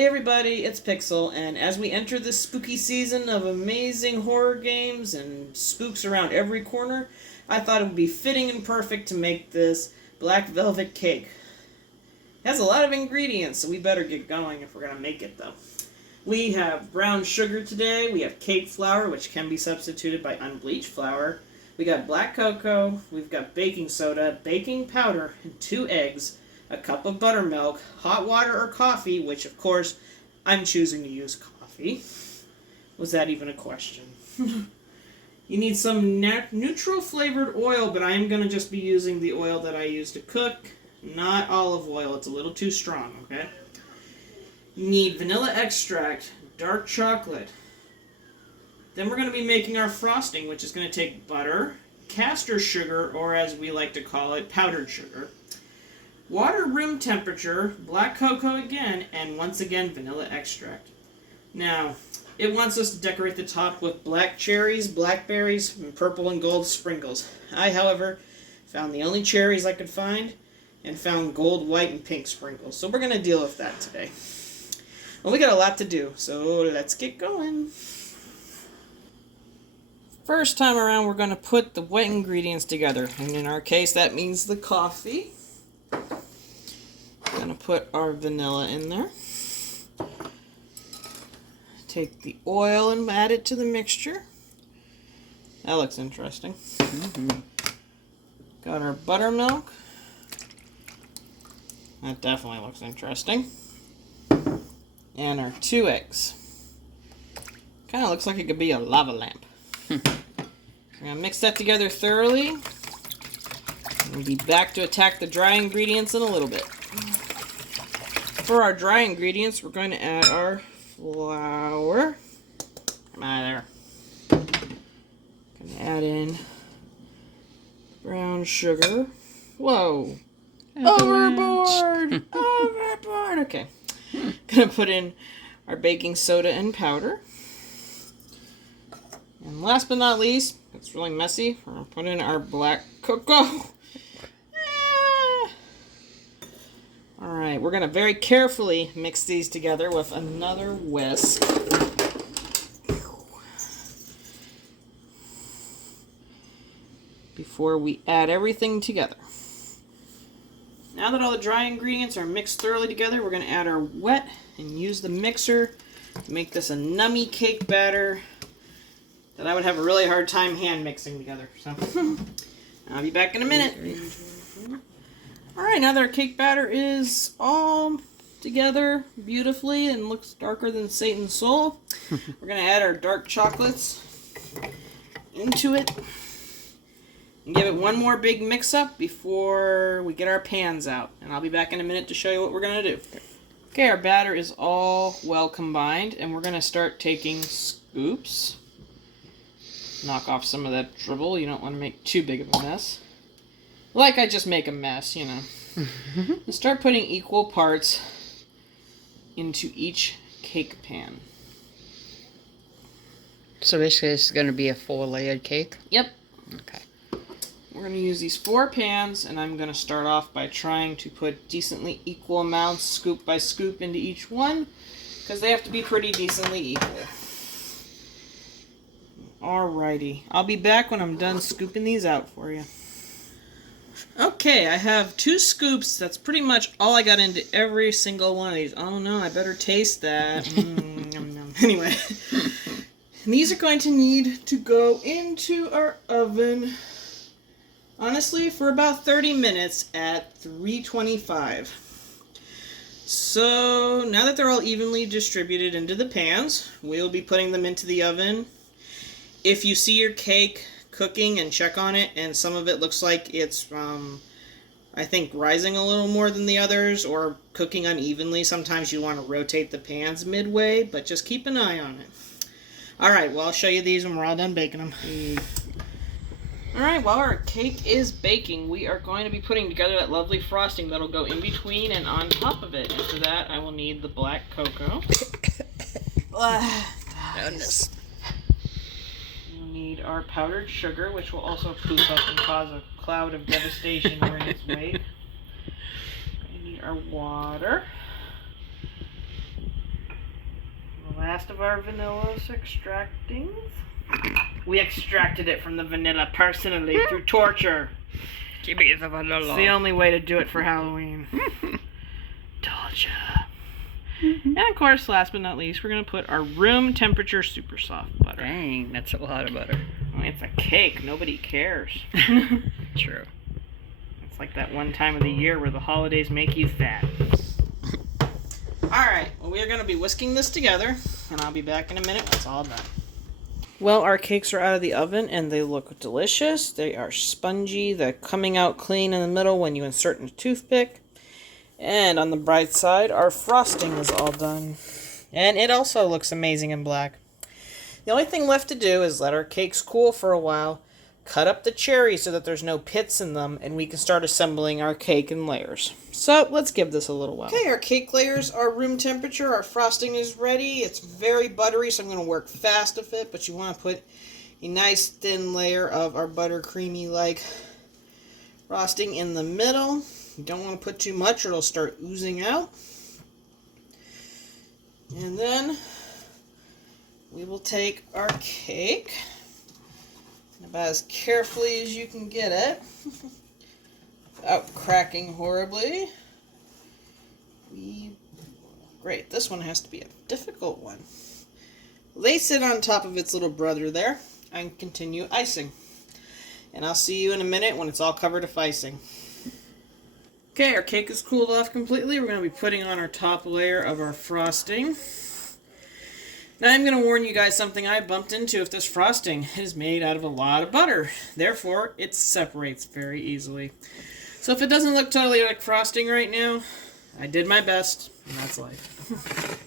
Hey everybody, it's Pixel, and as we enter this spooky season of amazing horror games and spooks around every corner, I thought it would be fitting and perfect to make this black velvet cake. It has a lot of ingredients, so we better get going if we're going to make it though. We have brown sugar today, we have cake flour, which can be substituted by unbleached flour. We got black cocoa, we've got baking soda, baking powder, and 2 eggs, a cup of buttermilk, hot water or coffee, which of course I'm choosing to use coffee. Was that even a question? You need some neutral flavored oil, but I am going to just be using the oil that I use to cook, not olive oil. It's a little too strong, okay? You need vanilla extract, dark chocolate. Then we're going to be making our frosting, which is going to take butter, castor sugar, or as we like to call it, powdered sugar, water room temperature, black cocoa again, and once again vanilla extract. Now, it wants us to decorate the top with black cherries, blackberries, and purple and gold sprinkles. I, however, found the only cherries I could find and found gold, white, and pink sprinkles. So we're going to deal with that today. Well, we got a lot to do, so let's get going. First time around, we're going to put the wet ingredients together. And in our case, that means the coffee. Gonna put our vanilla in there. Take the oil and add it to the mixture. That looks interesting. Got our buttermilk. That definitely looks interesting. And our 2 eggs. Kind of looks like it could be a lava lamp. We're gonna mix that together thoroughly. We'll be back to attack the dry ingredients in a little bit. For our dry ingredients, we're going to add our flour. Come out of there. Going to add in brown sugar. Whoa. Overboard! Overboard! Okay. Going to put in our baking soda and powder. And last but not least, it's really messy, we're going to put in our black cocoa. Alright, we're going to very carefully mix these together with another whisk. Before we add everything together. Now that all the dry ingredients are mixed thoroughly together, we're going to add our wet and use the mixer to make this a nummy cake batter that I would have a really hard time hand mixing together. So, I'll be back in a minute. Alright, now that our cake batter is all together beautifully and looks darker than Satan's soul, we're going to add our dark chocolates into it and give it one more big mix-up before we get our pans out. And I'll be back in a minute to show you what we're going to do. Okay, our batter is all well combined, and we're going to start taking scoops. Knock off some of that dribble. You don't want to make too big of a mess. Like I just make a mess, you know. And start putting equal parts into each cake pan. So basically this is going to be a 4-layered cake? Yep. Okay. We're going to use these 4 pans, and I'm going to start off by trying to put decently equal amounts, scoop by scoop, into each one, because they have to be pretty decently equal. Alrighty. I'll be back when I'm done scooping these out for you. Okay, I have 2 scoops. That's pretty much all I got into every single one of these. Oh no, I better taste that. Anyway, these are going to need to go into our oven, honestly, for about 30 minutes at 325. So, now that they're all evenly distributed into the pans, we'll be putting them into the oven. If you see your cake cooking and check on it, and some of it looks like it's, I think, rising a little more than the others, or cooking unevenly, sometimes you want to rotate the pans midway, but just keep an eye on it. Alright, well, I'll show you these when we're all done baking them. Alright, while our cake is baking, we are going to be putting together that lovely frosting that'll go in between and on top of it. And for that, I will need the black cocoa. Goodness. Need our powdered sugar, which will also poof up and cause a cloud of devastation during its wake. We need our water. Last of our vanillas extracting. We extracted it from the vanilla personally through torture. Give me the vanilla. It's the only way to do it for Halloween. Torture. And of course, last but not least, we're going to put our room temperature super soft butter. Dang, that's a lot of butter. Oh, it's a cake. Nobody cares. True. It's like that one time of the year where the holidays make you fat. Alright, well, we are going to be whisking this together, and I'll be back in a minute when it's all done. Well, our cakes are out of the oven, and they look delicious. They are spongy. They're coming out clean in the middle when you insert a toothpick. And on the bright side, our frosting is all done. And it also looks amazing in black. The only thing left to do is let our cakes cool for a while, cut up the cherries so that there's no pits in them, and we can start assembling our cake in layers. So let's give this a little while. Okay, our cake layers are room temperature. Our frosting is ready. It's very buttery, so I'm going to work fast with it, but you want to put a nice thin layer of our buttercreamy-like frosting in the middle. You don't want to put too much or it'll start oozing out. And then we will take our cake, about as carefully as you can get it, without cracking horribly. Great, this one has to be a difficult one. Lace it on top of its little brother there, and continue icing. And I'll see you in a minute when it's all covered with icing. Okay, our cake is cooled off completely. We're going to be putting on our top layer of our frosting. Now I'm going to warn you guys something I bumped into with this frosting. It is made out of a lot of butter. Therefore, it separates very easily. So if it doesn't look totally like frosting right now, I did my best, and that's life.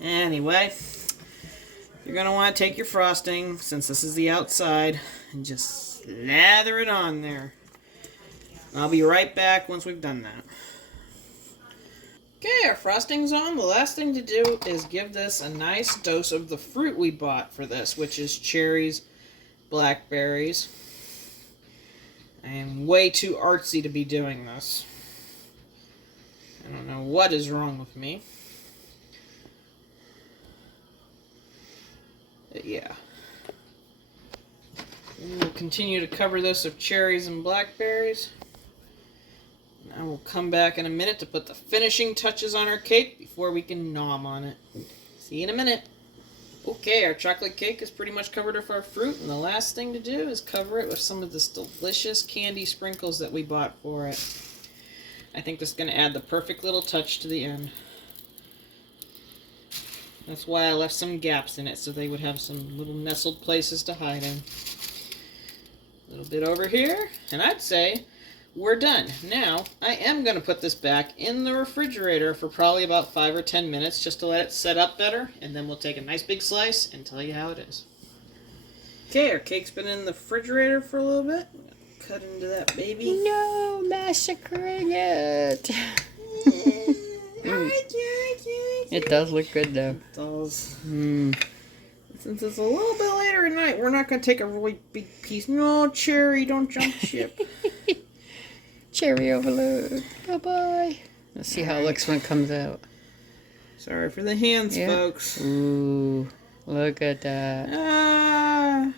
Anyway, you're going to want to take your frosting, since this is the outside, and just slather it on there. I'll be right back once we've done that. Okay, our frosting's on. The last thing to do is give this a nice dose of the fruit we bought for this, which is cherries, blackberries. I am way too artsy to be doing this. I don't know what is wrong with me. But yeah. And we'll continue to cover this with cherries and blackberries. I will come back in a minute to put the finishing touches on our cake before we can nom on it. See you in a minute. Okay, our chocolate cake is pretty much covered with our fruit, and the last thing to do is cover it with some of this delicious candy sprinkles that we bought for it. I think this is going to add the perfect little touch to the end. That's why I left some gaps in it, so they would have some little nestled places to hide in. A little bit over here, and I'd say we're done. Now, I am going to put this back in the refrigerator for probably about 5 or 10 minutes just to let it set up better, and then we'll take a nice big slice and tell you how it is. Okay, our cake's been in the refrigerator for a little bit. Cut into that baby. No, massacring it. It does look good though. It does. Since it's a little bit later at night, we're not going to take a really big piece. No, Cherry, don't jump ship. Cherry overload. Bye-bye. Let's see how it looks when it comes out. Sorry for the hands, folks. Ooh, look at that. Ah.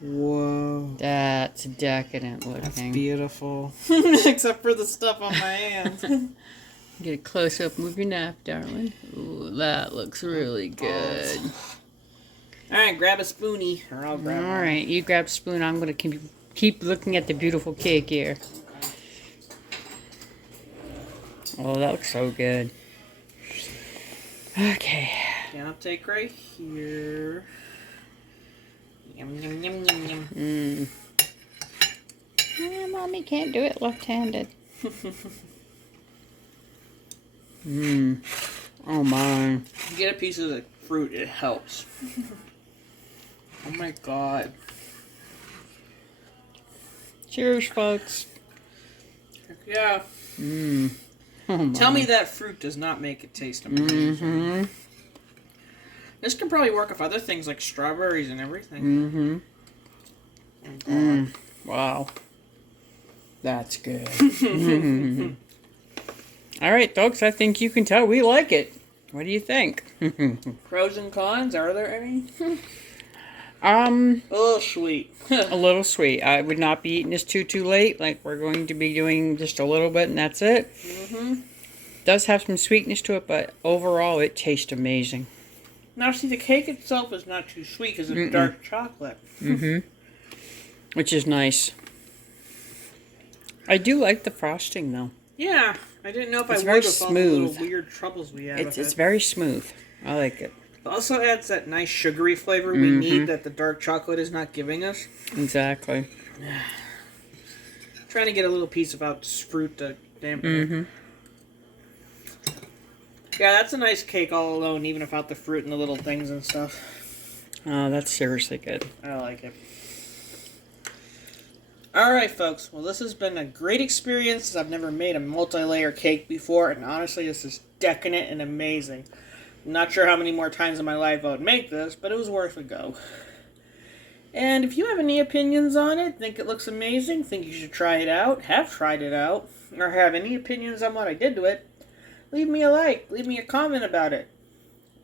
Whoa. That's decadent looking. That's beautiful. Except for the stuff on my hands. Get a close-up. Move your knife, darling. Ooh, that looks really good. Alright, grab a spoonie, or I'll grab one. Alright, you grab a spoon. I'm going to keep looking at the beautiful cake here. Oh, that looks so good. Okay. Yeah, I'll take right here. Yum, yum, yum, yum, yum. Mommy can't do it left-handed. Oh my. Get a piece of the fruit, it helps. Oh my god. Cheers, folks. Heck yeah. Oh Tell me that fruit does not make it taste amazing. This can probably work with other things like strawberries and everything. Oh, wow. That's good. All right, folks, I think you can tell we like it. What do you think? Pros and cons, are there any? A A little sweet. little sweet. I would not be eating this too late. Like, we're going to be doing just a little bit and that's it. Does have some sweetness to it, but overall it tastes amazing. Now, see, the cake itself is not too sweet because it's dark chocolate. Which is nice. I do like the frosting, though. Yeah, I didn't know if It's I very would with all the smooth. little weird troubles we had with It's it. very smooth. I like it. It also adds that nice sugary flavor we need that the dark chocolate is not giving us. Exactly. Trying to get a little piece about fruit to dampen it. Yeah, that's a nice cake all alone, even without the fruit and the little things and stuff. Oh, that's seriously good. I like it. Alright, folks. Well, this has been a great experience. I've never made a multi-layer cake before, and honestly, this is decadent and amazing. I'm not sure how many more times in my life I would make this, but it was worth a go. And if you have any opinions on it, think it looks amazing, think you should try it out, have tried it out, or have any opinions on what I did to it, leave me a like, leave me a comment about it.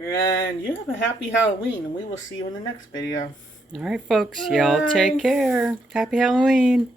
And you have a happy Halloween, and we will see you in the next video. All right, folks. Y'all take care. Happy Halloween.